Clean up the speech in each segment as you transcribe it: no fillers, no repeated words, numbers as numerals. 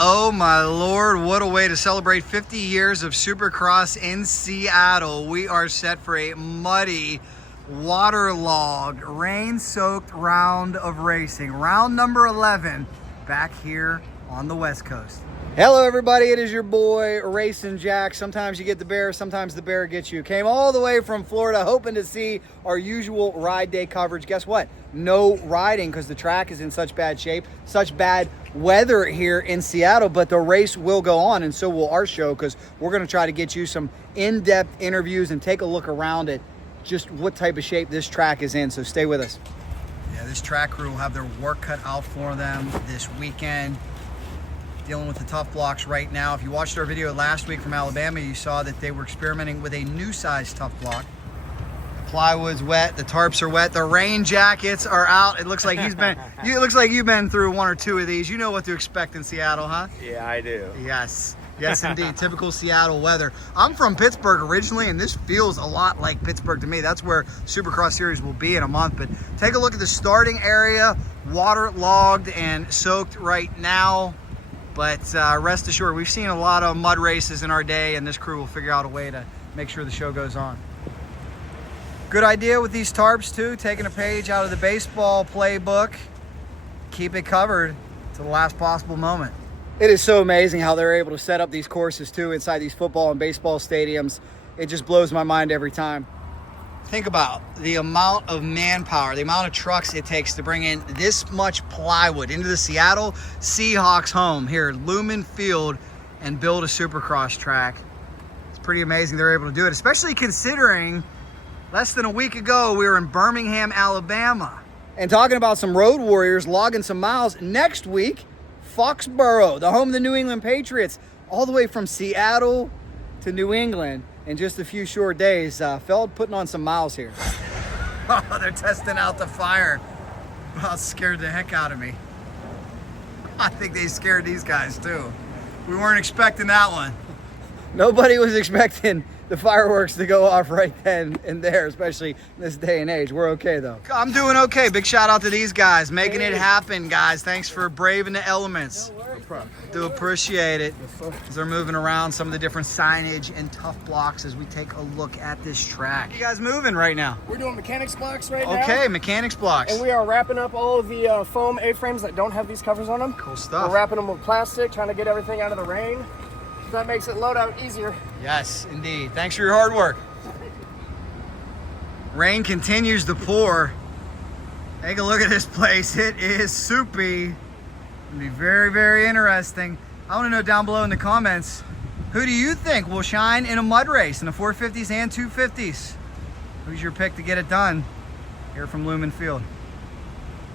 Oh my Lord, what a way to celebrate 50 years of Supercross in Seattle. We are set for a muddy, waterlogged, rain-soaked round of racing. Round number 11 back here on the West Coast. Hello everybody, it is your boy Racing Jack. Sometimes you get the bear, sometimes the bear gets you. Came all the way from Florida hoping to see our usual ride day coverage. Guess what? No riding because the track is in such bad shape, such bad weather here in Seattle, but the race will go on and so will our show because we're going to try to get you some in-depth interviews and take a look around at just what type of shape this track is in, so stay with us. Yeah, this track crew will have their work cut out for them this weekend. Dealing with the tough blocks right now. If you watched our video last week from Alabama, you saw that they were experimenting with a new size tough block. The plywood's wet, the tarps are wet, the rain jackets are out. It looks like it looks like you've been through one or two of these. You know what to expect in Seattle, huh? Yeah, I do. Yes indeed. Typical Seattle weather. I'm from Pittsburgh originally, and this feels a lot like Pittsburgh to me. That's where Supercross Series will be in a month. But take a look at the starting area, waterlogged and soaked right now. But rest assured, we've seen a lot of mud races in our day, and this crew will figure out a way to make sure the show goes on. Good idea with these tarps too, taking a page out of the baseball playbook. Keep it covered to the last possible moment. It is so amazing how they're able to set up these courses too inside these football and baseball stadiums. It just blows my mind every time. Think about the amount of manpower, the amount of trucks it takes to bring in this much plywood into the Seattle Seahawks home here at Lumen Field and build a Supercross track. It's pretty amazing they're able to do it, especially considering less than a week ago we were in Birmingham, Alabama. And talking about some road warriors logging some miles, next week, Foxborough, the home of the New England Patriots, all the way from Seattle to New England. In just a few short days, Feld putting on some miles here. Oh, they're testing out the fire. Well, it scared the heck out of me. I think they scared these guys too. We weren't expecting that one. Nobody was expecting the fireworks to go off right then and there, especially in this day and age. We're okay though. I'm doing okay. Big shout out to these guys, making it happen, guys. Thanks for braving the elements. Do appreciate it. As they're moving around some of the different signage and tough blocks as we take a look at this track. You guys moving right now? We're doing mechanics blocks right now. Okay, mechanics blocks. And we are wrapping up all of the foam A-frames that don't have these covers on them. Cool stuff. We're wrapping them with plastic, trying to get everything out of the rain. So that makes it load out easier. Yes, indeed. Thanks for your hard work. Rain continues to pour. Take a look at this place. It is soupy. It'll be very, very interesting. I want to know down below in the comments, who do you think will shine in a mud race in the 450s and 250s? Who's your pick to get it done here from Lumen Field?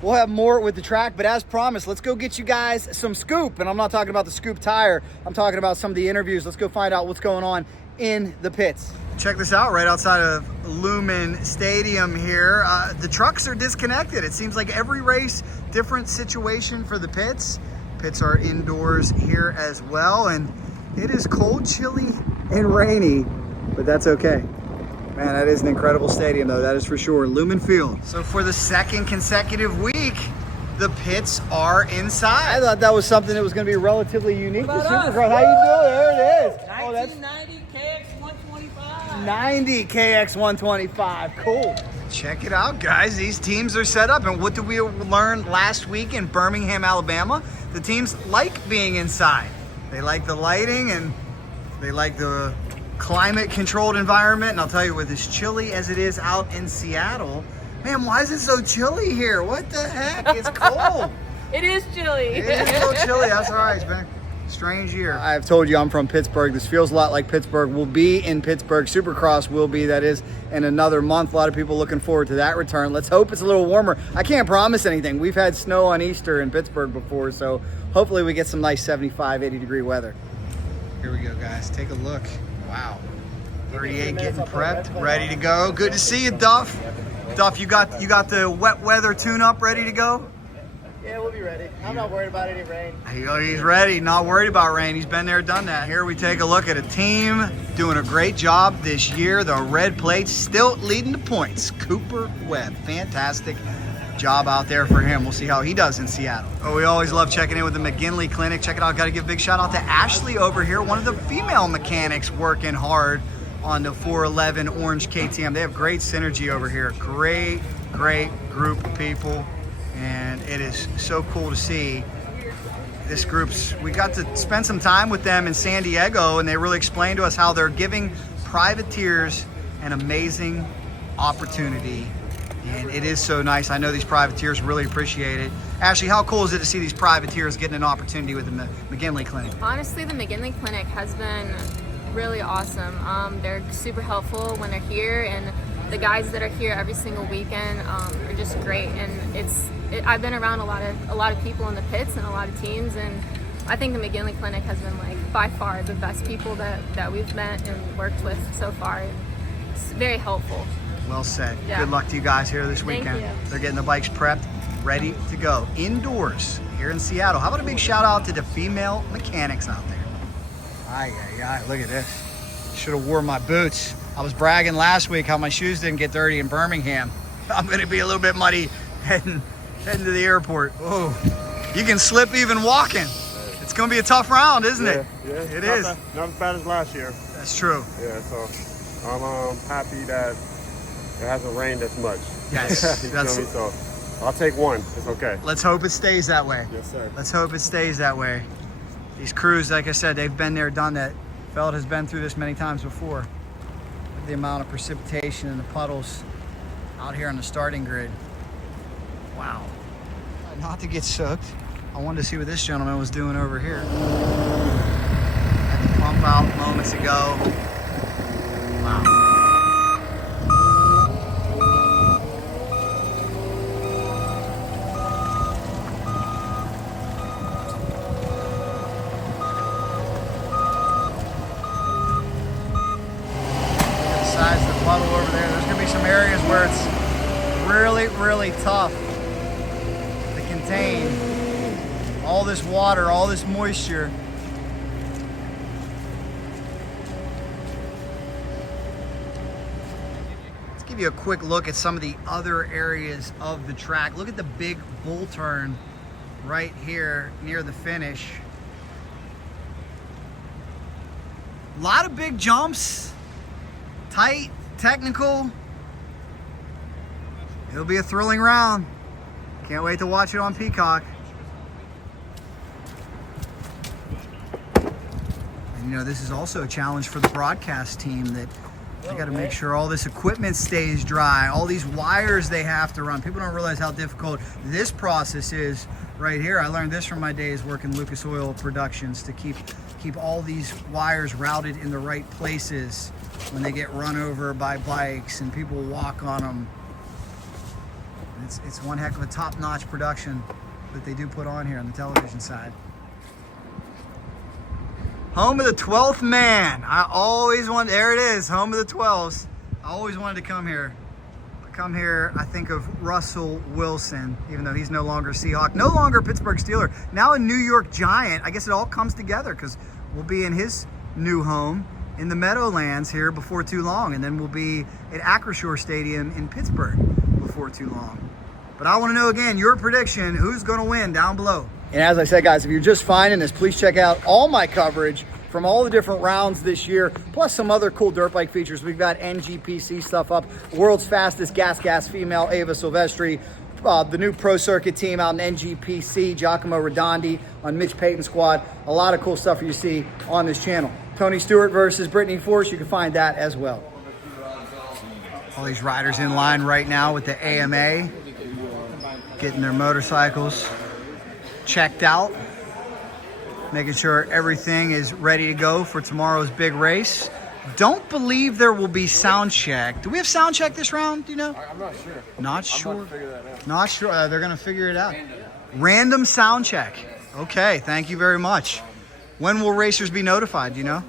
We'll have more with the track, but as promised, let's go get you guys some scoop. And I'm not talking about the scoop tire. I'm talking about some of the interviews. Let's go find out what's going on in the pits. Check this out right outside of Lumen Stadium here. The trucks are disconnected. It seems like every race, different situation for the pits. Pits are indoors here as well, and it is cold, chilly, and rainy, but that's okay. Man, that is an incredible stadium though, that is for sure. Lumen Field. So for the second consecutive week, the pits are inside. I thought that was something that was going to be relatively unique to Supercross. How you doing? There it is. 1990 KX125. 90 KX125. Cool. Check it out, guys. These teams are set up. And what did we learn last week in Birmingham, Alabama? The teams like being inside. They like the lighting and they like the climate-controlled environment. And I'll tell you, with as chilly as it is out in Seattle, man, why is it so chilly here? What the heck? It's cold. It is chilly. It is so chilly. That's all right. It's been a strange year. I've told you I'm from Pittsburgh. This feels a lot like Pittsburgh. We'll be in Pittsburgh. Supercross will be, that is, in another month. A lot of people looking forward to that return. Let's hope it's a little warmer. I can't promise anything. We've had snow on Easter in Pittsburgh before, so hopefully we get some nice 75, 80 degree weather. Here we go, guys. Take a look. Wow. 38 getting prepped, ready to go. Good to see you, Duff. Duff, you got the wet weather tune-up ready to go? Yeah, we'll be ready. I'm not worried about any rain. He's ready, not worried about rain. He's been there, done that. Here we take a look at a team doing a great job this year. The red plates still leading the points. Cooper Webb, fantastic. job out there for him. We'll see how he does in Seattle. Oh, we always love checking in with the McGinley Clinic. Check it out. Got to give a big shout out to Ashley over here, one of the female mechanics working hard on the 411 orange KTM. They have great synergy over here. Great group of people, and it is so cool to see. This group's, we got to spend some time with them in San Diego, and they really explained to us how they're giving privateers an amazing opportunity, and it is so nice. I know these privateers really appreciate it. Ashley, how cool is it to see these privateers getting an opportunity with the McGinley Clinic? Honestly, the McGinley Clinic has been really awesome. They're super helpful when they're here, and the guys that are here every single weekend are just great. And I've been around a lot of people in the pits and a lot of teams, and I think the McGinley Clinic has been like by far the best people that we've met and worked with so far. It's very helpful. Well said. Yeah. Good luck to you guys here this weekend. Thank you. They're getting the bikes prepped, ready to go indoors here in Seattle. How about a big shout out to the female mechanics out there? Aye, look at this. Should have wore my boots. I was bragging last week how my shoes didn't get dirty in Birmingham. I'm going to be a little bit muddy heading to the airport. Oh, you can slip even walking. It's going to be a tough round, isn't it? Yeah, it is. Not as bad as last year. That's true. Yeah, so I'm happy that it hasn't rained as much. Yes, You feel me? So I'll take one. It's okay. Let's hope it stays that way. Yes, sir. Let's hope it stays that way. These crews, like I said, they've been there, done that. Feld has been through this many times before. The amount of precipitation and the puddles out here on the starting grid. Wow. Not to get soaked, I wanted to see what this gentleman was doing over here. Had to pump out moments ago. Wow. Puddle over there. There's going to be some areas where it's really tough to contain all this water, all this moisture. Let's give you a quick look at some of the other areas of the track. Look at the big bull turn right here near the finish. A lot of big jumps, tight, technical. It'll be a thrilling round. Can't wait to watch it on Peacock. And you know, this is also a challenge for the broadcast team, that they got to make sure all this equipment stays dry, all these wires they have to run. People don't realize how difficult this process is right here. I learned this from my days working Lucas Oil Productions, to keep all these wires routed in the right places when they get run over by bikes and people walk on them. It's one heck of a top-notch production that they do put on here on the television side. Home of the 12th man. I always wanted, there it is, home of the 12s. I always wanted to come here. I think of Russell Wilson, even though he's no longer a Seahawk, no longer a Pittsburgh Steeler, now a New York Giant. I guess it all comes together because we'll be in his new home in the Meadowlands here before too long, and then we'll be at Acrisure Stadium in Pittsburgh before too long. But I want to know again your prediction, who's going to win down below. And as I said, guys, if you're just finding this, please check out all my coverage from all the different rounds this year, plus some other cool dirt bike features. We've got NGPC stuff up, world's fastest gas female, Ava Silvestri, the new Pro Circuit team out in NGPC, Giacomo Redondi on Mitch Payton's squad. A lot of cool stuff for you to see on this channel. Tony Stewart versus Brittany Force, you can find that as well. All these riders in line right now with the AMA, getting their motorcycles checked out, making sure everything is ready to go for tomorrow's big race. Don't believe there will be sound check. Do we have sound check this round? Do you know? I'm not sure. Not sure. I'm about to figure that out. Not sure. They're going to figure it out. Random sound check. Okay, thank you very much. When will racers be notified, do you know?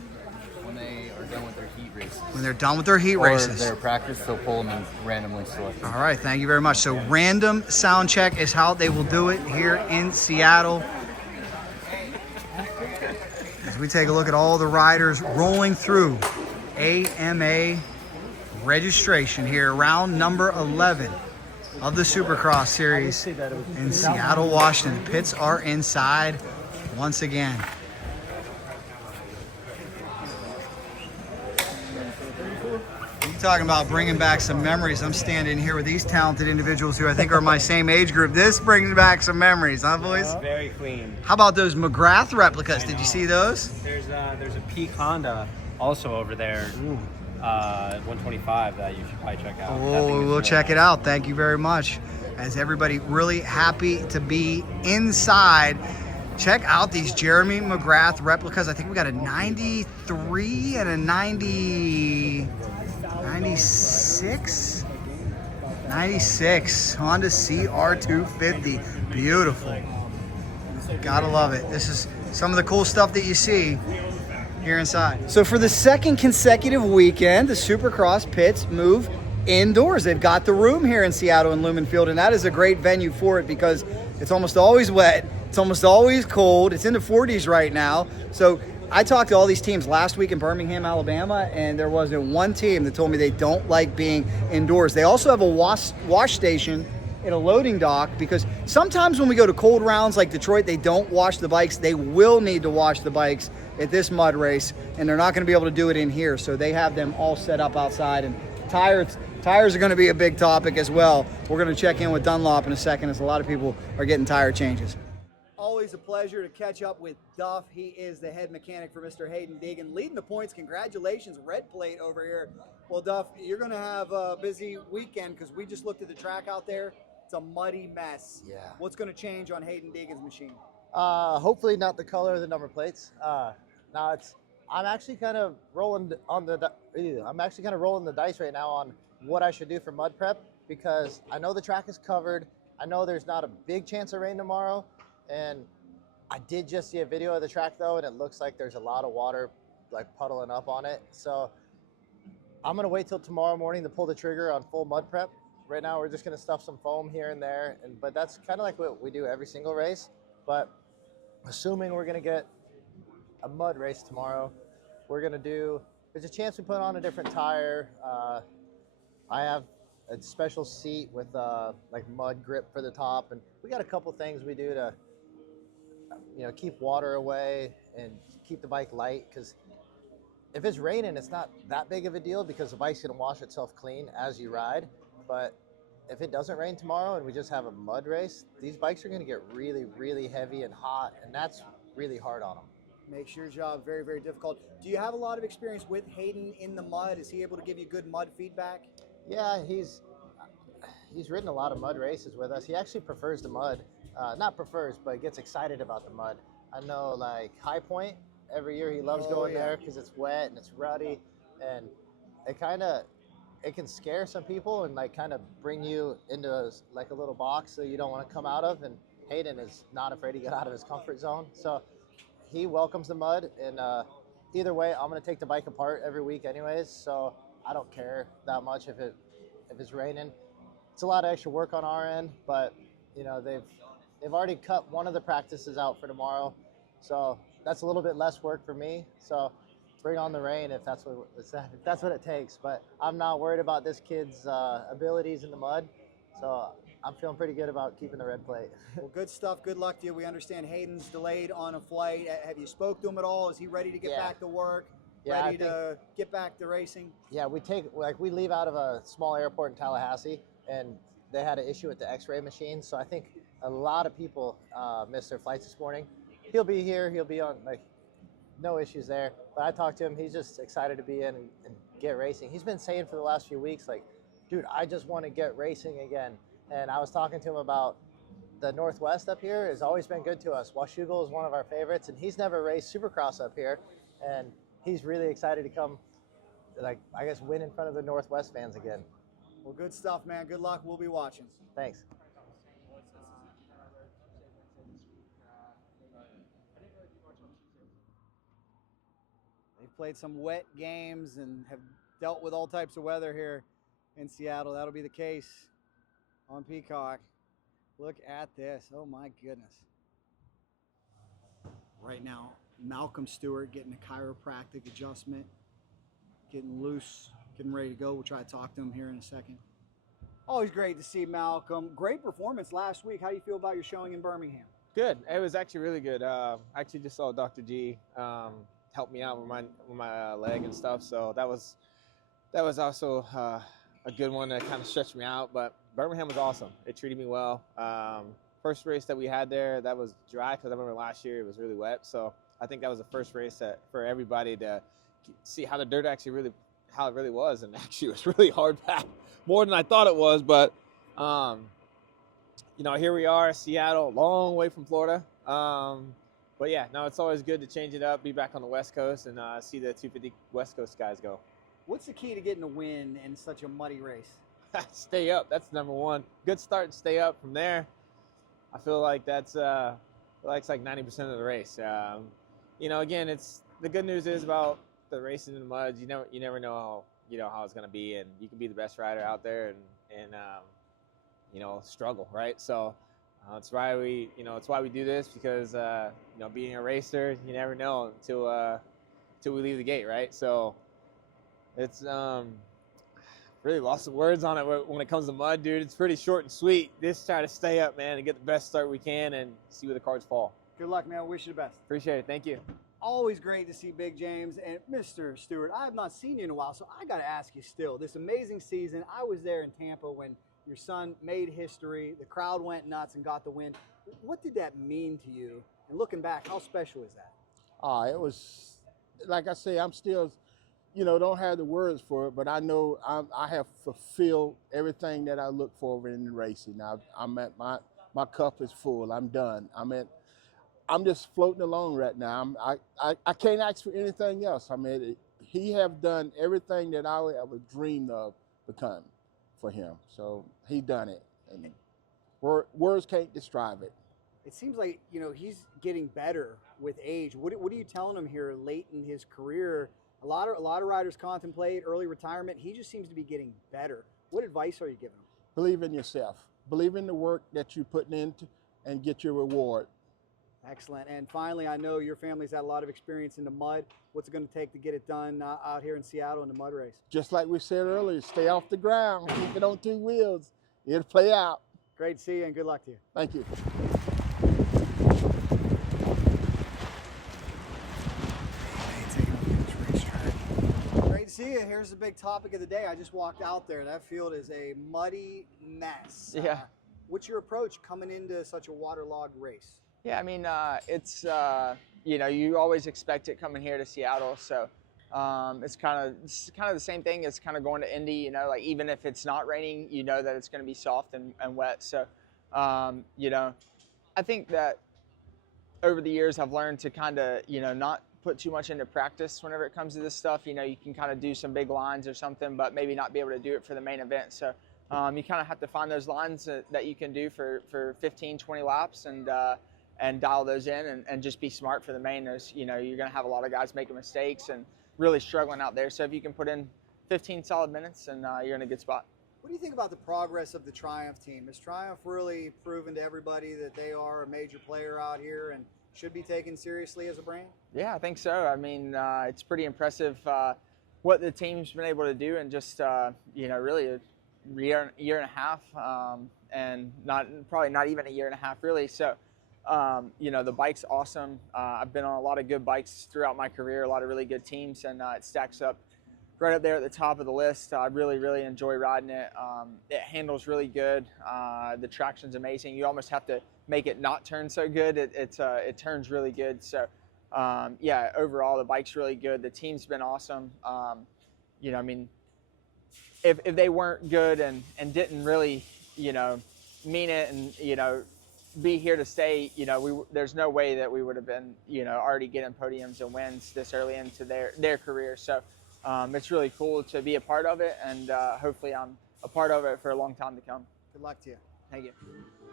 When they are done with their heat races. When they're done with their heat races. Or their practice, they'll pull them and randomly select them. All right, thank you very much. So random sound check is how they will do it here in Seattle. As we take a look at all the riders rolling through AMA registration here, round number 11 of the Supercross series in Seattle, Washington. The pits are inside once again. You talking about bringing back some memories. I'm standing here with these talented individuals who I think are my same age group. This brings back some memories, huh, boys? Very clean. How about those McGrath replicas? Did you see those? There's a Peak Honda also over there, 125 that you should probably check out. Oh, we'll check it out. Thank you very much. As everybody really happy to be inside. Check out these Jeremy McGrath replicas. I think we got a 93 and a 96 Honda CR250. Beautiful. Gotta love it. This is some of the cool stuff that you see here inside. So for the second consecutive weekend, the Supercross pits move indoors. They've got the room here in Seattle in Lumen Field, and that is a great venue for it because it's almost always wet. It's almost always cold. It's in the 40s right now. So I talked to all these teams last week in Birmingham, Alabama, and there wasn't one team that told me they don't like being indoors. They also have a wash station in a loading dock because sometimes when we go to cold rounds like Detroit, they don't wash the bikes. They will need to wash the bikes at this mud race, and they're not going to be able to do it in here. So they have them all set up outside, and tires are going to be a big topic as well. We're going to check in with Dunlop in a second as a lot of people are getting tire changes. Always a pleasure to catch up with Duffe. He is the head mechanic for Mr. Haiden Deegan, leading the points. Congratulations, red plate over here. Well, Duffe, you're going to have a busy weekend because we just looked at the track out there. It's a muddy mess. Yeah. What's going to change on Haiden Deegan's machine? Hopefully not the color of the number plates. I'm actually kind of rolling the dice right now on what I should do for mud prep because I know the track is covered. I know there's not a big chance of rain tomorrow. And I did just see a video of the track though, and it looks like there's a lot of water like puddling up on it. So I'm gonna wait till tomorrow morning to pull the trigger on full mud prep. Right now we're just gonna stuff some foam here and there, but that's kind of like what we do every single race. But assuming we're gonna get a mud race tomorrow, there's a chance we put on a different tire. I have a special seat with like mud grip for the top, and we got a couple things we do to keep water away and keep the bike light, because if it's raining it's not that big of a deal because the bike's gonna wash itself clean as you ride. But if it doesn't rain tomorrow and we just have a mud race, these bikes are gonna get really, really heavy and hot, and that's really hard on them. Makes your job very, very difficult. Do you have a lot of experience with Haiden in the mud? Is he able to give you good mud feedback? Yeah, he's ridden a lot of mud races with us. He actually prefers the mud. Not prefers, but gets excited about the mud. I know, like High Point, every year he loves going there because it's wet and it's ruddy, and it can scare some people and like kind of bring you into a little box that you don't want to come out of. And Haiden is not afraid to get out of his comfort zone, so he welcomes the mud. And either way, I'm going to take the bike apart every week anyways, so I don't care that much if it's raining. It's a lot of extra work on our end, but they've already cut one of the practices out for tomorrow, so that's a little bit less work for me. So bring on the rain if that's what it takes. But I'm not worried about this kid's abilities in the mud, so I'm feeling pretty good about keeping the red plate. Well, good stuff. Good luck to you. We understand Hayden's delayed on a flight. Have you spoke to him at all? Is he ready to get back to work? Yeah, ready to get back to racing? Yeah, we leave out of a small airport in Tallahassee, and they had an issue with the x-ray machine, so I think a lot of people missed their flights this morning. He'll be here, he'll be on, no issues there. But I talked to him, he's just excited to be in and get racing. He's been saying for the last few weeks, dude, I just want to get racing again. And I was talking to him about the Northwest up here has always been good to us. Washougal is one of our favorites, and he's never raced Supercross up here, and he's really excited to come, win in front of the Northwest fans again. Well, good stuff, man. Good luck. We'll be watching. Thanks. They've played some wet games and have dealt with all types of weather here in Seattle. That'll be the case on Peacock. Look at this. Oh, my goodness. Right now, Malcolm Stewart getting a chiropractic adjustment, getting loose, getting ready to go. We'll try to talk to him here in a second. Always great to see Malcolm. Great performance last week. How do you feel about your showing in Birmingham? Good. It was actually really good. I actually just saw Dr. G help me out with my leg and stuff. So that was also a good one that kind of stretched me out. But Birmingham was awesome. It treated me well. First race that we had there, that was dry because I remember last year it was really wet. So I think that was the first race for everybody to see how the dirt actually really was. And actually it was really hard packed, more than I thought it was. But here we are, Seattle, long way from Florida. But yeah, no, it's always good to change it up, be back on the West Coast, and see the 250 West Coast guys go. What's the key to getting a win in such a muddy race? Stay up. That's number one. Good start and stay up from there. I feel like that's like 90% of the race. Again, it's the good news is about the racing in the mud. You never know how it's going to be, and you can be the best rider out there and struggle, right? So it's why we do this, because being a racer, you never know until we leave the gate, right? So it's really lost some words on it when it comes to mud, dude. It's pretty short and sweet. Just try to stay up, man, and get the best start we can and see where the cards fall. Good luck, man. Wish you the best. Appreciate it. Thank you. Always great to see Big James. And Mr. Stewart, I have not seen you in a while, so I got to ask you still. This amazing season, I was there in Tampa when your son made history. The crowd went nuts and got the win. What did that mean to you? And looking back, how special is that? It was, like I say, I'm still, don't have the words for it, but I know I have fulfilled everything that I look for in racing. I'm at my cup is full. I'm done. I'm just floating along right now. I can't ask for anything else. He have done everything that I would ever dreamed of become for him. So he done it, and words can't describe it. It seems like he's getting better with age. What are you telling him here late in his career? A lot of riders contemplate early retirement. He just seems to be getting better. What advice are you giving him? Believe in yourself. Believe in the work that you're putting into, and get your reward. Excellent. And finally, I know your family's had a lot of experience in the mud. What's it going to take to get it done out here in Seattle in the mud race? Just like we said earlier, stay off the ground, keep it on two wheels. It'll play out. Great to see you, and good luck to you. Thank you. Great to see you. Here's the big topic of the day. I just walked out there. That field is a muddy mess. Yeah. What's your approach coming into such a waterlogged race? Yeah, it's you always expect it coming here to Seattle, so it's kind of the same thing as kind of going to Indy. Like even if it's not raining, you know that it's going to be soft and wet. So I think that over the years I've learned to kind of not put too much into practice whenever it comes to this stuff. You can kind of do some big lines or something, but maybe not be able to do it for the main event. So you kind of have to find those lines that you can do for 15, 20 laps and dial those in and just be smart for the main. You're going to have a lot of guys making mistakes and really struggling out there. So if you can put in 15 solid minutes, and you're in a good spot. What do you think about the progress of the Triumph team? Has Triumph really proven to everybody that they are a major player out here and should be taken seriously as a brand? Yeah, I think so. It's pretty impressive what the team's been able to do in just really a year and a half, and probably not even a year and a half really. So the bike's awesome. I've been on a lot of good bikes throughout my career, a lot of really good teams, and it stacks up right up there at the top of the list. I really, really enjoy riding it. It handles really good. The traction's amazing. You almost have to make it not turn so good. It turns really good. So overall the bike's really good. The team's been awesome. If they weren't good and didn't really, mean it and, be here to stay, there's no way that we would have been, already getting podiums and wins this early into their career. So it's really cool to be a part of it, and hopefully I'm a part of it for a long time to come. Good luck to you. Thank you.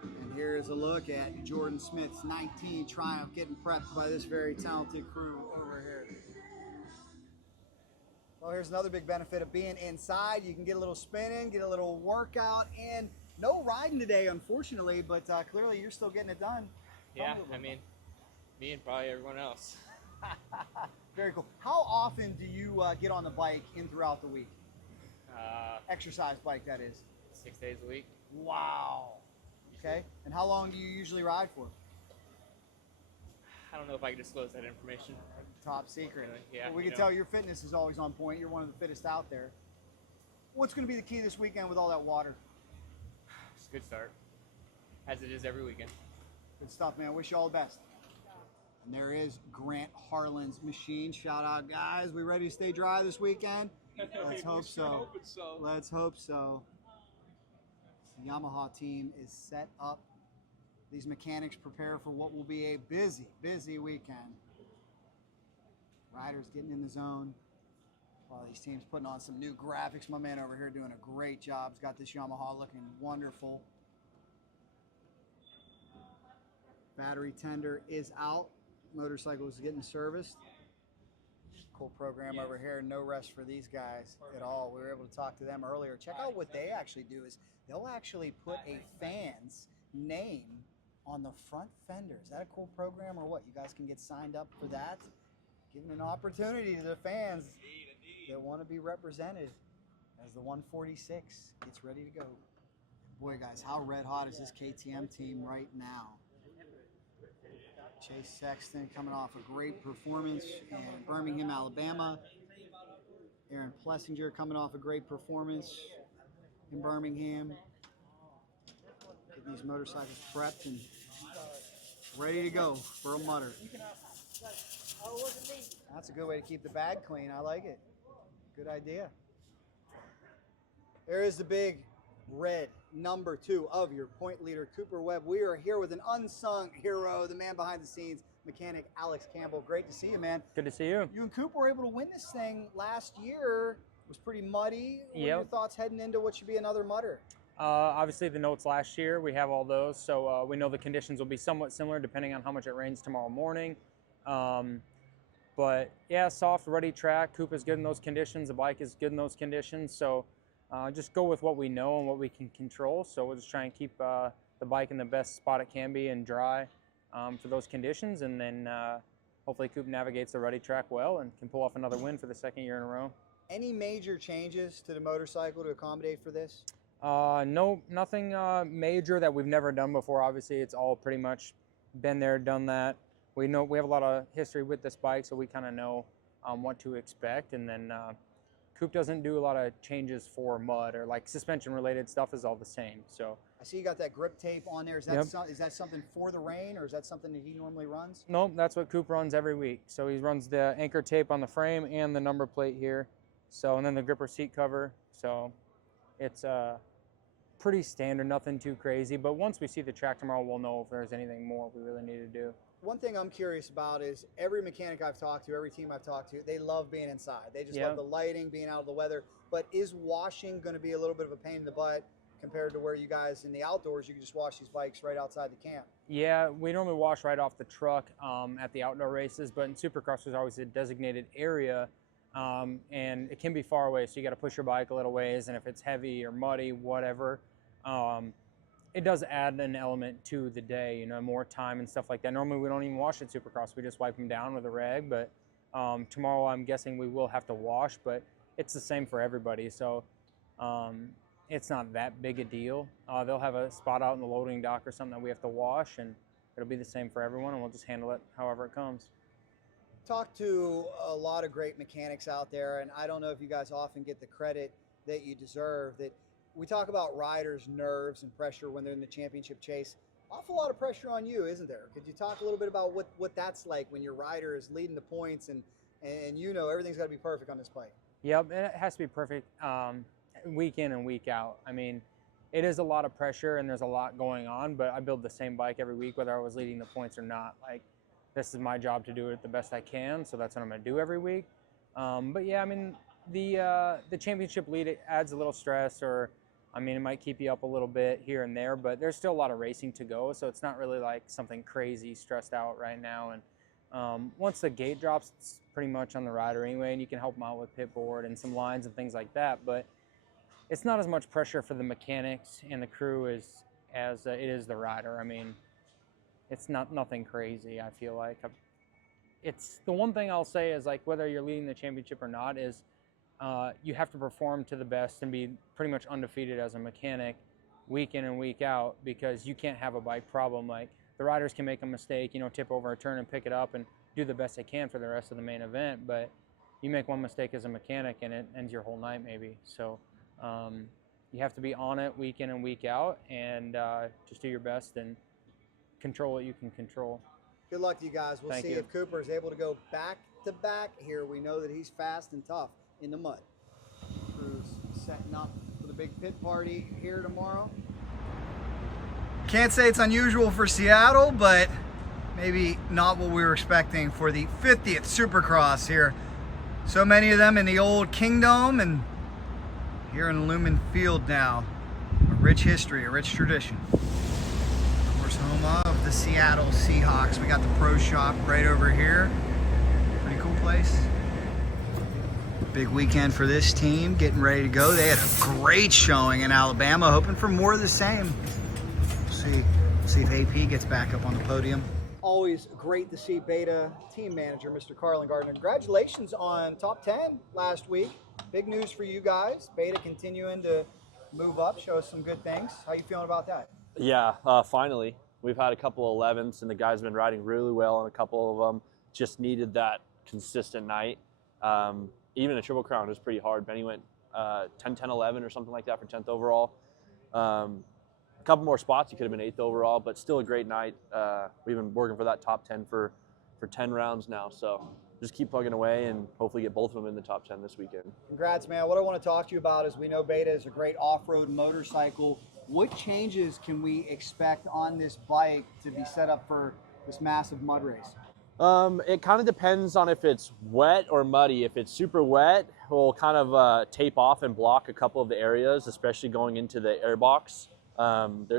And here's a look at Jordan Smith's 19 Triumph getting prepped by this very talented crew over here. Well, here's another big benefit of being inside. You can get a little spinning, get a little workout, and no riding today, unfortunately, but clearly you're still getting it done. Yeah, me and probably everyone else. Very cool. How often do you get on the bike in throughout the week? Exercise bike, that is. 6 days a week. Wow. Okay. And how long do you usually ride for? I don't know if I can disclose that information. Top secret. Really, yeah. Well, we you can know. tell your fitness is always on point. You're one of the fittest out there. What's going to be the key this weekend with all that water? It's a good start, as it is every weekend. Good stuff, man. Wish you all the best. And there is Grant Harlan's machine. Shout out, guys. We ready to stay dry this weekend? Let's hope so. Let's hope so. The Yamaha team is set up. These mechanics prepare for what will be a busy, busy weekend. Riders getting in the zone. While these teams putting on some new graphics. My man over here doing a great job. He's got this Yamaha looking wonderful. Battery tender is out. Motorcycle is getting serviced. Cool program over here. No rest for these guys at all. We were able to talk to them earlier. Check out what they actually do is they'll actually put a fan's name on the front fender. Is that a cool program or what? You guys can get signed up for that. Giving an opportunity to the fans that want to be represented as the 146 gets ready to go. Boy, guys, how red hot is this KTM team right now? Chase Sexton coming off a great performance in Birmingham, Alabama. Aaron Plessinger coming off a great performance in Birmingham. Get these motorcycles prepped and ready to go for a mutter. That's a good way to keep the bag clean. I like it. Good idea. There is the big red number 2 of your point leader, Cooper Webb. We are here with an unsung hero, the man behind the scenes, mechanic Alex Campbell. Great to see you, man. Good to see you. You and Cooper were able to win this thing last year. It was pretty muddy. What are your Yep. thoughts heading into what should be another mutter? Obviously, the notes last year, we have all those, so we know the conditions will be somewhat similar depending on how much it rains tomorrow morning. But yeah, soft, ruddy track. Cooper's good in those conditions. The bike is good in those conditions. So just go with what we know and what we can control. So we'll just try and keep the bike in the best spot it can be and dry for those conditions. And then hopefully Cooper navigates the ruddy track well and can pull off another win for the second year in a row. Any major changes to the motorcycle to accommodate for this? No, nothing major that we've never done before. Obviously, it's all pretty much been there, done that. We know we have a lot of history with this bike, so we kind of know what to expect. And then Coop doesn't do a lot of changes for mud or like suspension related stuff is all the same. So I see you got that grip tape on there. Is that, Yep. is that something for the rain or is that something that he normally runs? nope, that's what Coop runs every week. So he runs the anchor tape on the frame and the number plate here. So and then the gripper seat cover. So it's pretty standard, nothing too crazy. But once we see the track tomorrow, we'll know if there's anything more we really need to do. One thing I'm curious about is every mechanic I've talked to, every team I've talked to, they love being inside. They just Yeah. love the lighting, being out of the weather. But is washing going to be a little bit of a pain in the butt compared to where you guys in the outdoors, you can just wash these bikes right outside the camp? Yeah, we normally wash right off the truck at the outdoor races, but in Supercross there's always a designated area, and it can be far away, so you got to push your bike a little ways, and if it's heavy or muddy, whatever, it does add an element to the day, you know, more time and stuff like that. Normally we don't even wash at Supercross, we just wipe them down with a rag, but tomorrow I'm guessing we will have to wash, but it's the same for everybody, so it's not that big a deal. They'll have a spot out in the loading dock or something that we have to wash, and it'll be the same for everyone, and we'll just handle it however it comes. Talk to a lot of great mechanics out there, and I don't know if you guys often get the credit that you deserve. That we talk about riders' nerves and pressure when they're in the championship chase. Awful lot of pressure on you, isn't there? Could you talk a little bit about what that's like when your rider is leading the points and you know everything's got to be perfect on this bike? Yep, and it has to be perfect week in and week out. I mean, it is a lot of pressure and there's a lot going on, but I build the same bike every week whether I was leading the points or not. Like, this is my job to do it the best I can, so that's what I'm going to do every week. But yeah, I mean, the championship lead, it adds a little stress, or I mean, it might keep you up a little bit here and there, but there's still a lot of racing to go, so it's not really like something crazy stressed out right now. And once the gate drops, it's pretty much on the rider anyway, and you can help them out with pit board and some lines and things like that, but it's not as much pressure for the mechanics and the crew as it is the rider. I mean, it's nothing crazy, I feel like. It's the one thing I'll say is, like, whether you're leading the championship or not is you have to perform to the best and be pretty much undefeated as a mechanic week in and week out, because you can't have a bike problem. Like, the riders can make a mistake, tip over a turn and pick it up and do the best they can for the rest of the main event, but you make one mistake as a mechanic and it ends your whole night maybe. So you have to be on it week in and week out, and just do your best and control what you can control. Good luck to you guys. We'll see if Cooper is able to go back to back here. We know that he's fast and tough in the mud. Crew's setting up for the big pit party here tomorrow. Can't say it's unusual for Seattle, but maybe not what we were expecting for the 50th Supercross here. So many of them in the old Kingdom, and here in Lumen Field now. A rich history, a rich tradition. Of course, home of the Seattle Seahawks. We got the pro shop right over here. Pretty cool place. Big weekend for this team, getting ready to go. They had a great showing in Alabama, hoping for more of the same. We'll see if AP gets back up on the podium. Always great to see Beta team manager, Mr. Carlin Gardner. Congratulations on top 10 last week. Big news for you guys. Beta continuing to move up, show us some good things. How you feeling about that? Yeah, finally. We've had a couple of 11s, and the guys have been riding really well, and a couple of them just needed that consistent night. Even a Triple Crown was pretty hard. Benny went 10-10-11 or something like that for 10th overall. A couple more spots, he could have been 8th overall, but still a great night. We've been working for that top 10 for 10 rounds now, so just keep plugging away and hopefully get both of them in the top 10 this weekend. Congrats, man. What I want to talk to you about is we know Beta is a great off-road motorcycle. What changes can we expect on this bike to be set up for this massive mud race? It kind of depends on if it's wet or muddy. If it's super wet, we'll kind of tape off and block a couple of the areas, especially going into the airbox.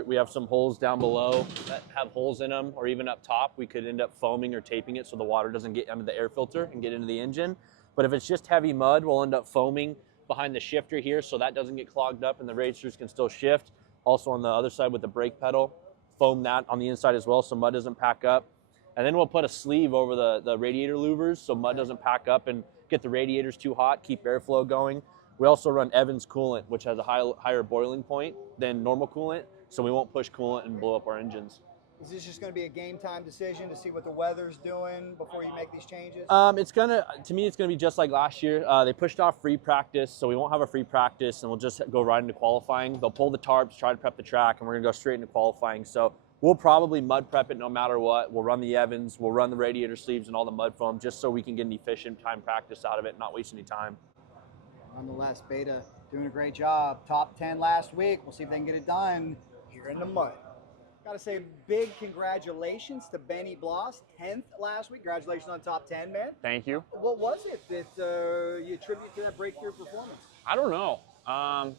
We have some holes down below that have holes in them, or even up top. We could end up foaming or taping it so the water doesn't get under the air filter and get into the engine. But if it's just heavy mud, we'll end up foaming behind the shifter here so that doesn't get clogged up and the racers can still shift. Also on the other side with the brake pedal, foam that on the inside as well so mud doesn't pack up. And then we'll put a sleeve over the radiator louvers so mud doesn't pack up and get the radiators too hot, keep airflow going. We also run Evans coolant, which has a higher boiling point than normal coolant, so we won't push coolant and blow up our engines. Is this just going to be a game time decision to see what the weather's doing before you make these changes? To me, it's gonna be just like last year. They pushed off free practice, so we won't have a free practice, and we'll just go right into qualifying. They'll pull the tarps, try to prep the track, and we're gonna go straight into qualifying. So we'll probably mud prep it no matter what. We'll run the Evans, we'll run the radiator sleeves and all the mud foam, just so we can get an efficient time practice out of it, not waste any time. Nonetheless, Beta doing a great job. Top 10 last week. We'll see if they can get it done here in the mud. Got to say big congratulations to Benny Bloss, 10th last week. Congratulations on top 10, man. Thank you. What was it that you attribute to that breakthrough performance? I don't know. I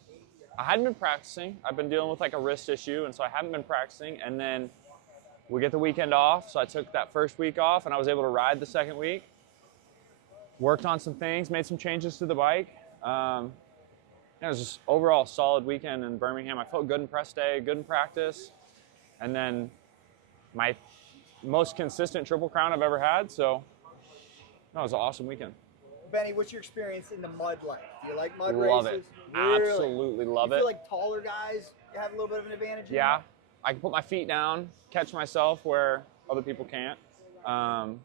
hadn't been practicing. I've been dealing with like a wrist issue, and so I haven't been practicing. And then we get the weekend off, so I took that first week off, and I was able to ride the second week. Worked on some things, made some changes to the bike. It was just overall a solid weekend in Birmingham. I felt good in press day, good in practice, and then my most consistent Triple Crown I've ever had. So that was an awesome weekend. Benny, what's your experience in the mud like? Do you like mud Love races? it. Really? Absolutely love you it. feel like taller guys have a little bit of an advantage? Yeah, I can put my feet down, catch myself where other people can't. I'm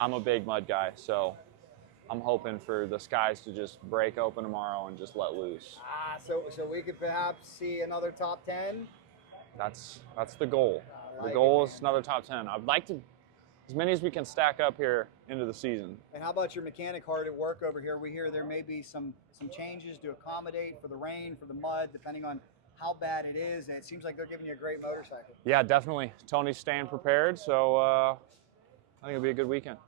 a big mud guy, so I'm hoping for the skies to just break open tomorrow and just let loose. So we could perhaps see another top 10? That's the goal. The goal is another top 10. I'd like to, as many as we can stack up here into the season. And how about your mechanic hard at work over here? We hear there may be some changes to accommodate for the rain, for the mud, depending on how bad it is. And it seems like they're giving you a great motorcycle. Yeah, definitely. Tony's staying prepared, so I think it'll be a good weekend.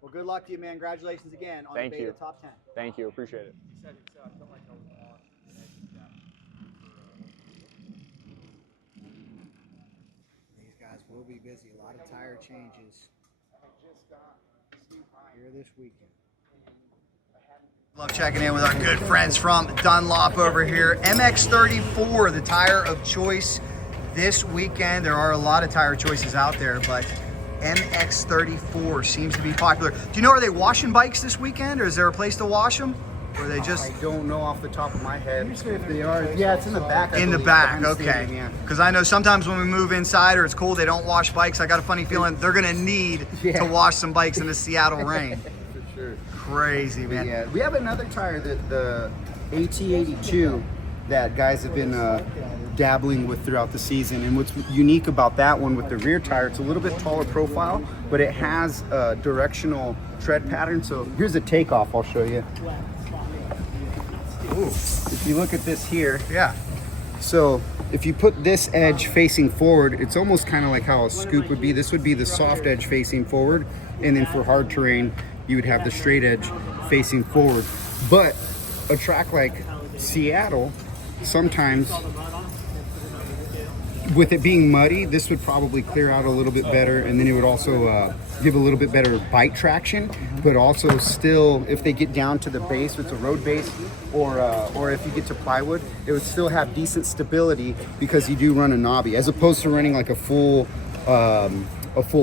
Well, good luck to you, man. Congratulations again on Thank the Beta you. top 10. Thank you. Appreciate it. These guys will be busy. A lot of tire changes here this weekend. Love checking in with our good friends from Dunlop over here. MX-34, the tire of choice this weekend. There are a lot of tire choices out there, but MX-34 seems to be popular. Do you know, are they washing bikes this weekend, or is there a place to wash them? Or are they just... I don't know off the top of my head if they are. Yeah, it's in the back. In the back, okay. Because I know sometimes when we move inside or it's cold, they don't wash bikes. I got a funny feeling they're going to need to wash some bikes in the Seattle rain. For sure. Crazy, man. Yeah, we have another tire, the AT82, that guys have been dabbling with throughout the season. And what's unique about that one with the rear tire, it's a little bit taller profile, but it has a directional tread pattern. So here's a takeoff I'll show you. Ooh. If you look at this here, so if you put this edge facing forward, it's almost kind of like how a scoop would be. This would be the soft edge facing forward, and then for hard terrain you would have the straight edge facing forward. But a track like Seattle, sometimes with it being muddy, this would probably clear out a little bit better, and then it would also give a little bit better bike traction, but also still, if they get down to the base, it's a road base, or if you get to plywood, it would still have decent stability because you do run a knobby, as opposed to running like a full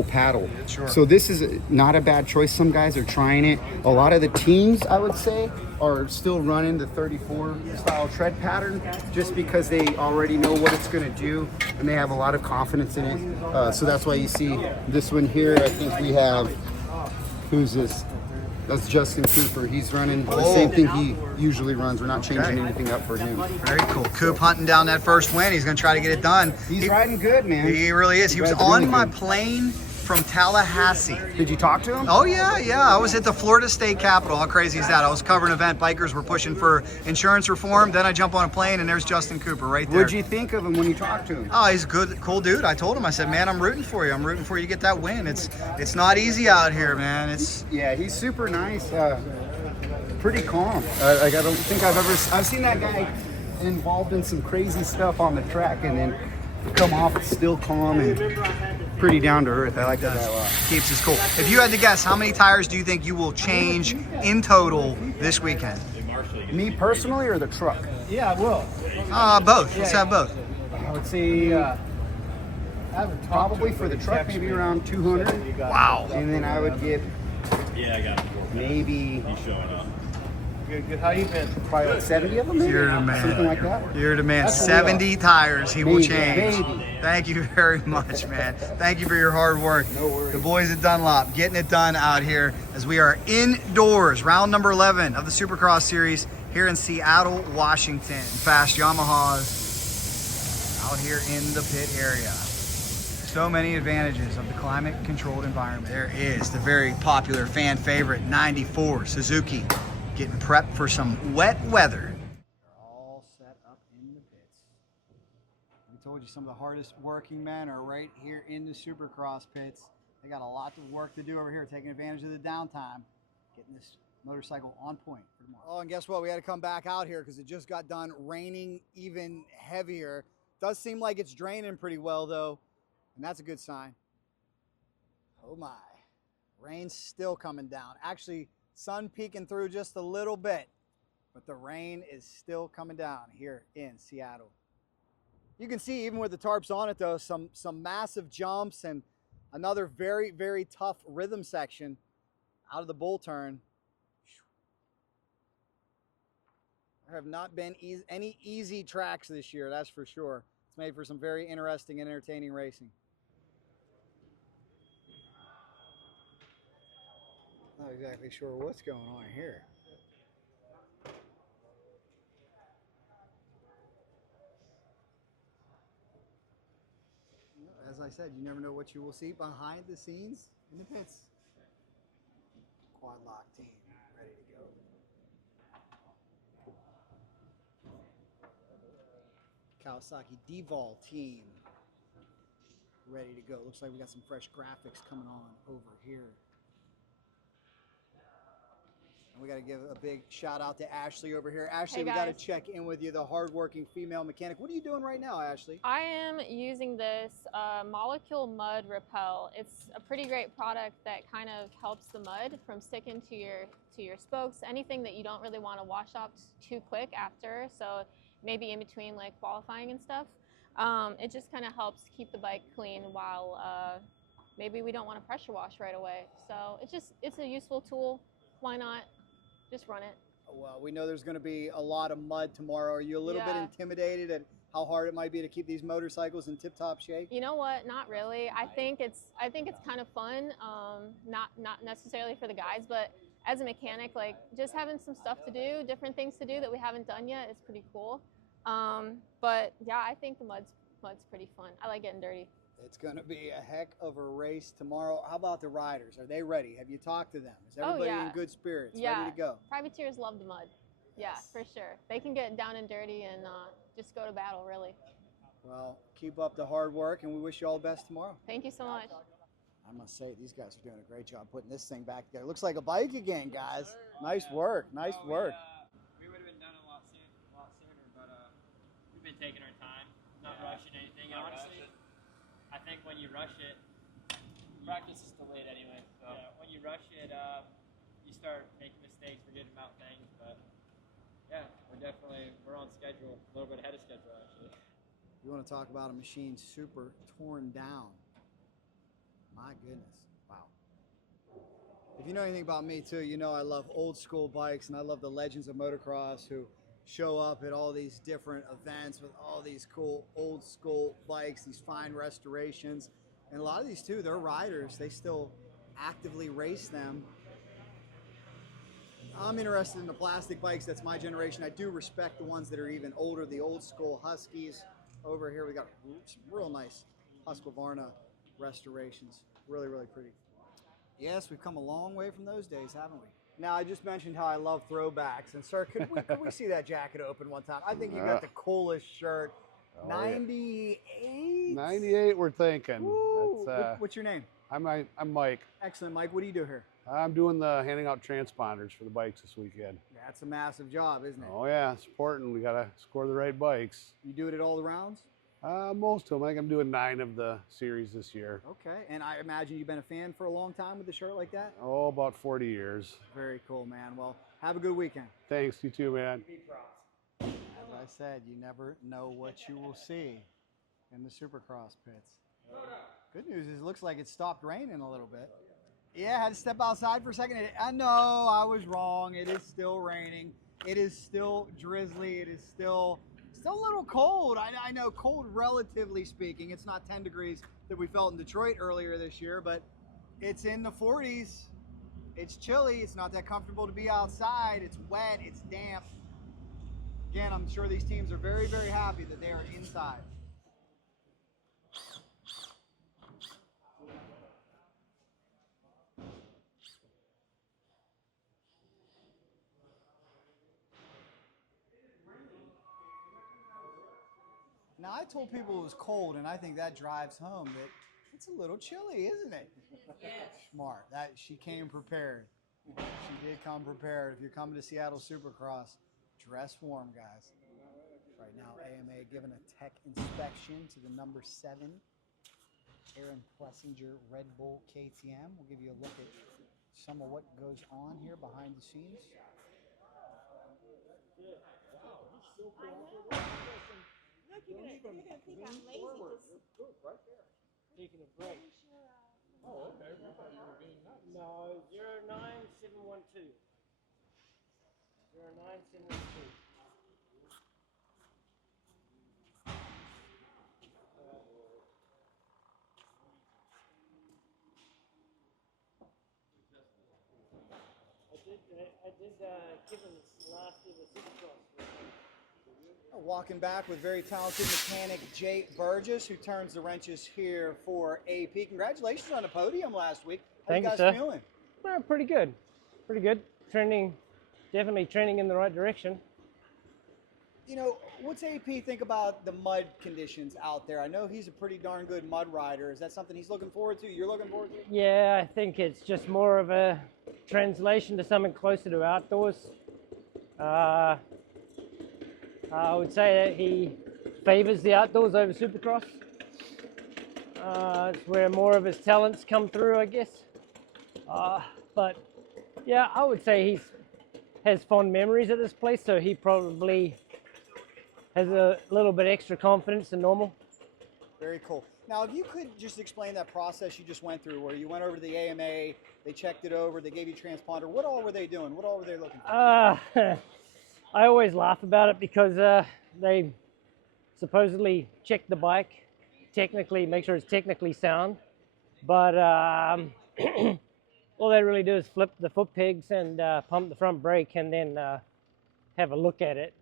paddle. Sure. So this is not a bad choice. Some guys are trying it. A lot of the teams, I would say, are still running the 34 style tread pattern just because they already know what it's going to do and they have a lot of confidence in it. So that's why you see this one here. I think we have, who's this? That's Justin Cooper. He's running the same thing he usually runs. We're not changing anything up for him. Very cool. Coop hunting down that first win. He's going to try to get it done. He's riding good, man. He really is. He was on my plane from Tallahassee. Did you talk to him? Oh, yeah. I was at the Florida State Capitol. How crazy is that? I was covering an event. Bikers were pushing for insurance reform. Then I jump on a plane, and there's Justin Cooper right there. What'd you think of him when you talked to him? Oh, he's a good, cool dude. I told him, I said, man, I'm rooting for you. I'm rooting for you to get that win. It's not easy out here, man. Yeah, he's super nice. Pretty calm. I don't think I've seen that guy involved in some crazy stuff on the track, and then come off still calm and pretty down to earth. I like that a lot. Keeps us cool. If you had to guess, how many tires do you think you will change in total this weekend? Me personally, or the truck? Yeah, I will. Both. Let's have both. I would say probably for the truck, maybe around 200. Wow. And then I would get maybe Good. How you been? probably like 70 of them, maybe? You're the man. Something like that. You're the man. That's 70 tires he will Maybe, change. maybe. Thank you very much, man. Thank you for your hard work. No worries. The boys at Dunlop getting it done out here as we are indoors. Round number 11 of the Supercross series here in Seattle, Washington. Fast Yamahas out here in the pit area. So many advantages of the climate-controlled environment. There is the very popular fan favorite 94 Suzuki getting prepped for some wet weather. All set up in the pits. We told you some of the hardest working men are right here in the Supercross pits. They got a lot of work to do over here, taking advantage of the downtime, getting this motorcycle on point for tomorrow. Oh, and guess what? We had to come back out here because it just got done raining even heavier. Does seem like it's draining pretty well, though, and that's a good sign. Oh, my. Rain's still coming down. Actually, sun peeking through just a little bit, but the rain is still coming down here in Seattle. You can see, even with the tarps on it, though, some massive jumps and another very, very tough rhythm section out of the bull turn. There have not been any easy tracks this year, that's for sure. It's made for some very interesting and entertaining racing. Not exactly sure what's going on here. As I said, you never know what you will see behind the scenes in the pits. Quad lock team ready to go. Kawasaki D-Vol team ready to go. Looks like we got some fresh graphics coming on over here. And we got to give a big shout out to Ashley over here. Ashley, Hey, we got to guys. check in with you, the hardworking female mechanic. What are you doing right now, Ashley? I am using this Molecule Mud Repel. It's a pretty great product that kind of helps the mud from sticking to your spokes, anything that you don't really want to wash off too quick after, so maybe in between like qualifying and stuff. It just kind of helps keep the bike clean while maybe we don't want to pressure wash right away. So it's a useful tool. Why not just run it? Well, we know there's going to be a lot of mud tomorrow. Are you a little bit Yeah. intimidated at how hard it might be to keep these motorcycles in tip-top shape? You know what? Not really. I think it's kind of fun. Not necessarily for the guys, but as a mechanic, like just having some stuff to do, different things to do that we haven't done yet, is pretty cool. But yeah, I think the mud's pretty fun. I like getting dirty. It's going to be a heck of a race tomorrow. How about the riders? Are they ready? Have you talked to them? Is everybody in good spirits, ready to go? Privateers love the mud. Yeah, for sure. They can get down and dirty and just go to battle, really. Well, keep up the hard work, and we wish you all the best tomorrow. Thank you so much. I must say, these guys are doing a great job putting this thing back together. Looks like a bike again, guys. Nice work. Nice work. We would have been done a lot sooner, but we've been taking our time, not rushing anything. And honestly, I think when you rush it, practice is delayed anyway. So when you rush it, you start making mistakes, forgetting about things. But yeah, we're on schedule, a little bit ahead of schedule actually. You want to talk about a machine super torn down? My goodness, wow. If you know anything about me too, you know I love old school bikes, and I love the legends of motocross who show up at all these different events with all these cool old school bikes, these fine restorations. And a lot of these too, they're riders. They still actively race them. I'm interested in the plastic bikes. That's my generation. I do respect the ones that are even older, the old school Huskies. Over here we got some real nice Husqvarna restorations. Really, really pretty. Yes, we've come a long way from those days, haven't we? Now, I just mentioned how I love throwbacks. And, sir, could we see that jacket open one time? I think you got the coolest shirt. 98? 98, we're thinking. That's, what's your name? I'm Mike. Excellent, Mike. What do you do here? I'm doing the handing out transponders for the bikes this weekend. That's a massive job, isn't it? Oh, yeah, it's important. We got to score the right bikes. You do it at all the rounds? Most of them. I think I'm doing 9 of the series this year. Okay. And I imagine you've been a fan for a long time with a shirt like that? Oh, about 40 years. Very cool, man. Well, have a good weekend. Thanks. You too, man. As I said, you never know what you will see in the Supercross pits. Good news is it looks like it stopped raining a little bit. Yeah, I had to step outside for a second. I know I was wrong. It is still raining. It is still drizzly. It is still a little cold. I know, cold relatively speaking. It's not 10 degrees that we felt in Detroit earlier this year, but it's in the 40s. It's chilly. It's not that comfortable to be outside. It's wet. It's damp. Again, I'm sure these teams are very, very happy that they are inside. Now, I told people it was cold, and I think that drives home that it's a little chilly, isn't it? Yes. Smart. She came prepared. She did come prepared. If you're coming to Seattle Supercross, dress warm, guys. Right now, AMA giving a tech inspection to the number 7 Aaron Plessinger Red Bull KTM. We'll give you a look at some of what goes on here behind the scenes. Look, you're gonna think I'm lazy. Taking a break. Oh, okay. I thought you were being nuts. No, 09712. 09712. I did give him last year the Supercross. Walking back with very talented mechanic Jake Burgess, who turns the wrenches here for AP. Congratulations on the podium last week. How Thank you you, guys sir. feeling? Well, pretty good. Pretty good. Definitely trending in the right direction. You know, what's AP think about the mud conditions out there? I know he's a pretty darn good mud rider. Is that something he's looking forward to? You're looking forward to? Yeah, I think it's just more of a translation to something closer to outdoors. I would say that he favors the outdoors over Supercross. It's where more of his talents come through, I guess. But yeah, I would say he has fond memories at this place, so he probably has a little bit extra confidence than normal. Very cool. Now, if you could just explain that process you just went through, where you went over to the AMA, they checked it over, they gave you a transponder. What all were they doing? What all were they looking for? I always laugh about it because they supposedly check the bike, technically make sure it's technically sound, but all they really do is flip the foot pegs and pump the front brake and then have a look at it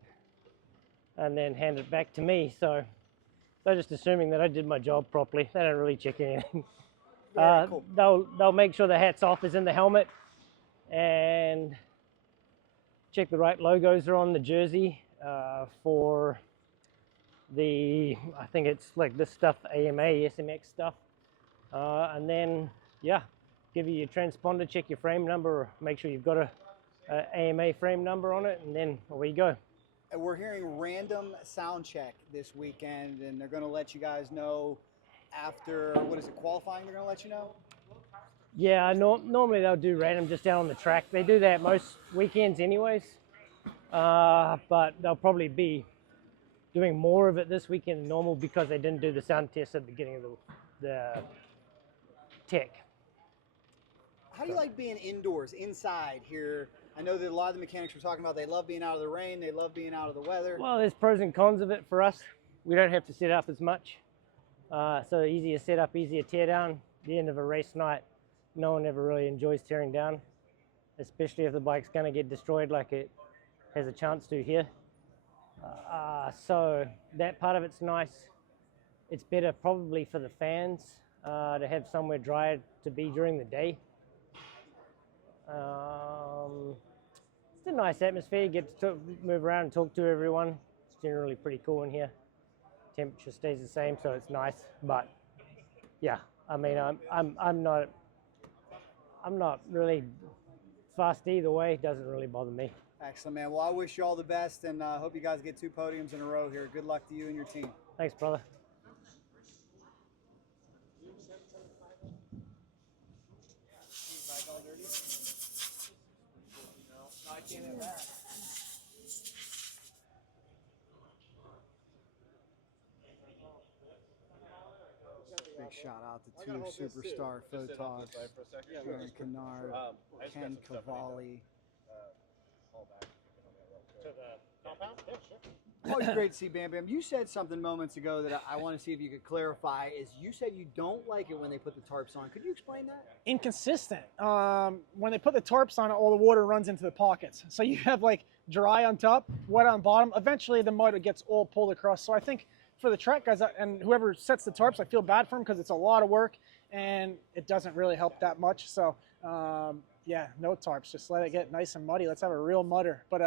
and then hand it back to me. So they're just assuming that I did my job properly. They don't really check anything. Cool. They'll make sure the hats off is in the helmet and check the right logos are on the jersey for the, I think it's like this stuff, AMA, SMX stuff. And then, yeah, give you your transponder, check your frame number, make sure you've got a AMA frame number on it, and then away you go. And we're hearing random sound check this weekend, and they're going to let you guys know after, what is it, qualifying they're going to let you know? Yeah, normally they'll do random just down on the track. They do that most weekends anyways, but they'll probably be doing more of it this weekend than normal because they didn't do the sound test at the beginning of the tech. How do you like being indoors, inside here? I know that a lot of the mechanics were talking about they love being out of the rain, they love being out of the weather. Well, there's pros and cons of it for us. We don't have to set up as much. So easier setup, easier tear down. The end of a race night, no one ever really enjoys tearing down, especially if the bike's going to get destroyed like it has a chance to here. So that part of it's nice. It's better probably for the fans to have somewhere dry to be during the day. It's a nice atmosphere. You get to move around and talk to everyone. It's generally pretty cool in here. Temperature stays the same, so it's nice. But yeah, I mean, I'm not really fast either way. It doesn't really bother me. Excellent, man. Well, I wish you all the best, and I hope you guys get 2 podiums in a row here. Good luck to you and your team. Thanks, brother. Big shout out to 2 superstar photogs, Aaron Kennard, Ken Cavalli. Always great to see Bam Bam. You said something moments ago that I want to see if you could clarify. Is you said you don't like it when they put the tarps on. Could you explain that? Inconsistent. When they put the tarps on it, all the water runs into the pockets. So you have like dry on top, wet on bottom. Eventually the mud gets all pulled across. So I think for the track guys and whoever sets the tarps, I feel bad for them because it's a lot of work and it doesn't really help that much. So yeah, no tarps. Just let it get nice and muddy. Let's have a real mudder. But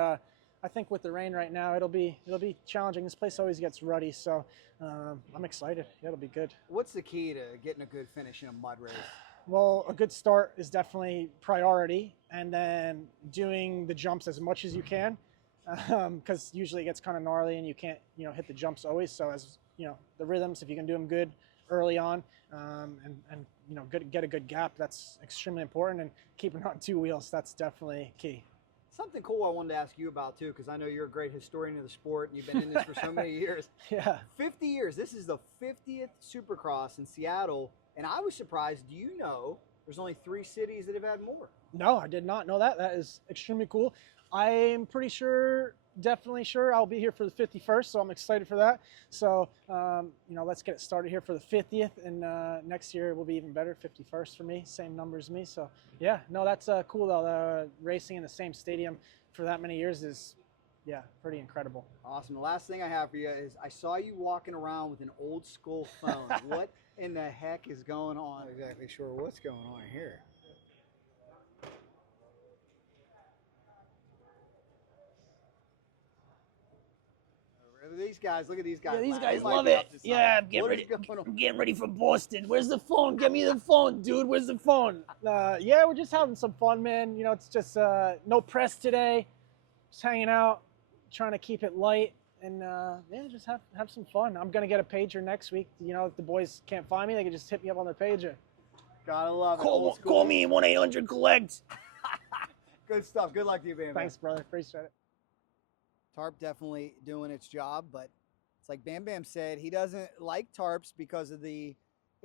I think with the rain right now, it'll be challenging. This place always gets ruddy, so I'm excited. It'll be good. What's the key to getting a good finish in a mud race? Well, a good start is definitely priority, and then doing the jumps as much as you can, because usually it gets kind of gnarly and you can't, hit the jumps always. So as the rhythms, if you can do them good early on, and get a good gap, that's extremely important. And keeping on 2 wheels, that's definitely key. Something cool I wanted to ask you about too, because I know you're a great historian of the sport and you've been in this for so many years. Yeah. 50 years. This is the 50th Supercross in Seattle, and I was surprised. Do you know there's only 3 cities that have had more? No, I did not know that. That is extremely cool. I'm pretty sure, definitely sure, I'll be here for the 51st, so I'm excited for that. So, let's get it started here for the 50th, and next year will be even better, 51st for me, same number as me. So, yeah, no, that's cool, though. Racing in the same stadium for that many years is, yeah, pretty incredible. Awesome. The last thing I have for you is I saw you walking around with an old school phone. What in the heck is going on? I'm not exactly sure what's going on here. These guys, look at these guys. Yeah, these man. guys They might love be it. up to Yeah, something. I'm getting ready for Boston. Where's the phone? Give me the phone, dude. Where's the phone? Yeah, we're just having some fun, man. It's just no press today. Just hanging out, trying to keep it light, and just have some fun. I'm gonna get a pager next week. If the boys can't find me, they can just hit me up on their pager. Gotta love it. Call me 1-800-COLLECT. Good stuff. Good luck to you, Bam. Thanks, brother. Appreciate it. Tarp definitely doing its job, but it's like Bam Bam said, he doesn't like tarps because of the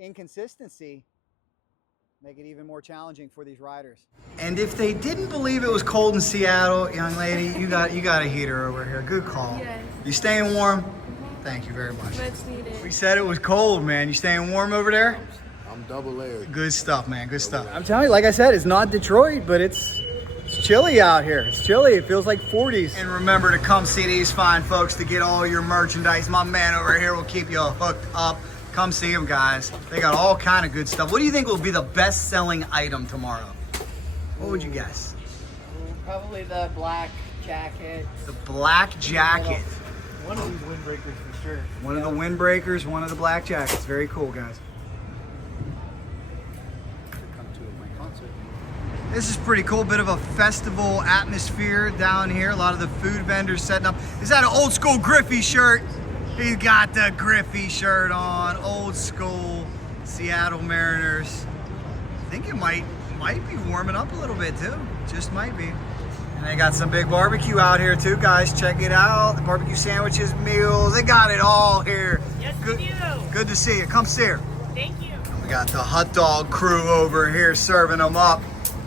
inconsistency make it even more challenging for these riders. And if they didn't believe it was cold in Seattle, young lady, you got a heater over here. Good call. Yes. You staying warm? Thank you very much. Much needed. We said it was cold, man. You staying warm over there? I'm double layered. Good stuff, man. Good stuff. I'm telling you, like I said, it's not Detroit, but it's chilly out here. It's chilly. It feels like 40s. And remember to come see these fine folks to get all your merchandise. My man over here will keep you hooked up. Come see them, guys. They got all kind of good stuff. What do you think will be the best-selling item tomorrow? What would you guess? Probably the black jacket. The black jacket. One of these windbreakers for sure. One of the windbreakers, one of the black jackets. Very cool, guys. This is pretty cool. Bit of a festival atmosphere down here. A lot of the food vendors setting up. Is that an old school Griffey shirt? He's got the Griffey shirt on. Old school Seattle Mariners. I think it might be warming up a little bit too. Just might be. And they got some big barbecue out here too, guys. Check it out. The barbecue sandwiches, meals. They got it all here. Yes, good, we do. Good to see you. Come see her. Thank you. We got the hot dog crew over here serving them up.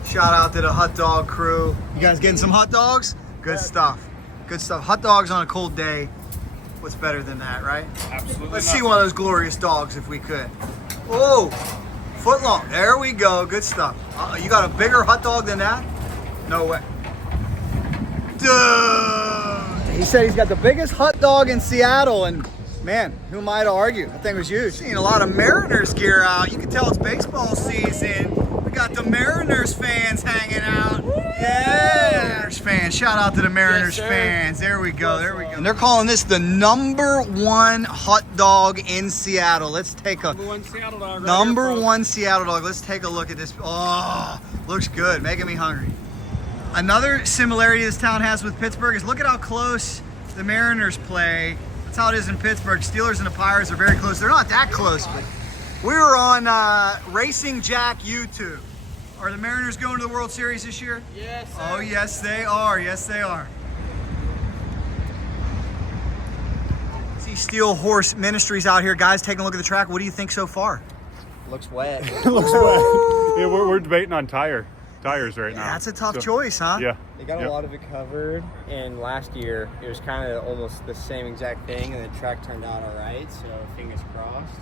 Shout out to the hot dog crew. You guys getting some hot dogs? Good stuff. Good stuff. Hot dogs on a cold day. What's better than that, right? Absolutely. Let's see one of those glorious dogs if we could. Whoa, foot long. There we go. Good stuff. You got a bigger hot dog than that? No way. Dude. He said he's got the biggest hot dog in Seattle, and man, who am I to argue? I think it was huge. Seeing a lot of Mariners gear out. You can tell it's baseball season. We got the Mariners fans hanging out. Yeah, Mariners fans. Shout out to the Mariners fans. There we go. There we go. And they're calling this the #1 hot dog in Seattle. Let's take a #1 Seattle dog. Right #1 Seattle dog. Let's take a look at this. Oh, looks good. Making me hungry. Another similarity this town has with Pittsburgh is look at how close the Mariners play. That's how it is in Pittsburgh. Steelers and the Pirates are very close. They're not that close, but we were on Racing Jack YouTube. Are the Mariners going to the World Series this year? Yes, sir. Oh, yes, they are. Yes, they are. See Steel Horse Ministries out here. Guys, taking a look at the track. What do you think so far? Looks wet. Looks wet. Yeah, we're debating on tires right now. That's a tough choice, huh? Yeah. They got a lot of it covered, and last year it was kind of almost the same exact thing, and the track turned out all right, so fingers crossed.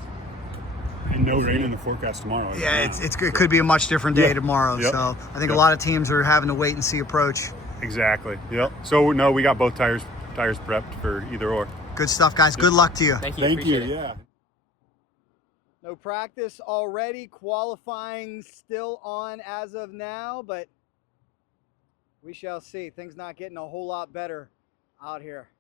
And no rain in the forecast tomorrow. Yeah, it could be a much different day tomorrow. Yep. So I think a lot of teams are having to wait and see approach. Exactly. Yep. So no, we got both tires prepped for either or. Good stuff, guys. Good luck to you. Thank you. Thank you. Appreciate it. Yeah. No practice already. Qualifying still on as of now, but we shall see. Things not getting a whole lot better out here.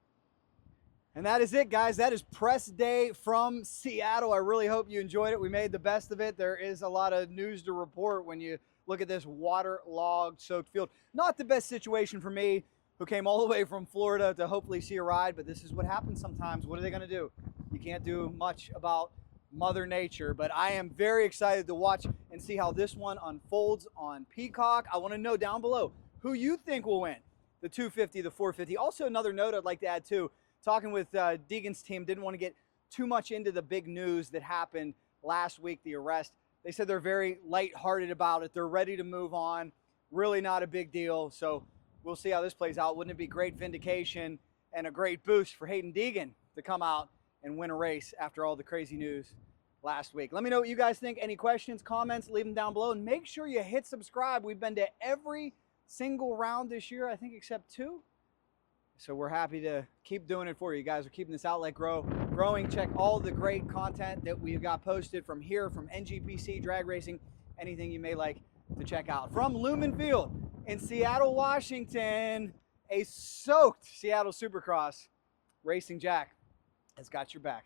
And that is it, guys. That is press day from Seattle. I really hope you enjoyed it. We made the best of it. There is a lot of news to report when you look at this waterlogged, soaked field. Not the best situation for me, who came all the way from Florida to hopefully see a ride, but this is what happens sometimes. What are they going to do? You can't do much about Mother Nature, but I am very excited to watch and see how this one unfolds on Peacock. I want to know down below who you think will win the 250, the 450. Also, another note I'd like to add too, talking with Deegan's team, didn't want to get too much into the big news that happened last week, the arrest. They said they're very lighthearted about it. They're ready to move on. Really not a big deal. So we'll see how this plays out. Wouldn't it be great vindication and a great boost for Haiden Deegan to come out and win a race after all the crazy news last week? Let me know what you guys think. Any questions, comments, leave them down below. And make sure you hit subscribe. We've been to every single round this year, I think, except 2. So we're happy to keep doing it for you guys. We're keeping this outlet growing. Check all the great content that we've got posted from here, from NGPC, drag racing, anything you may like to check out. From Lumen Field in Seattle, Washington, a soaked Seattle Supercross, Racing Jack has got your back.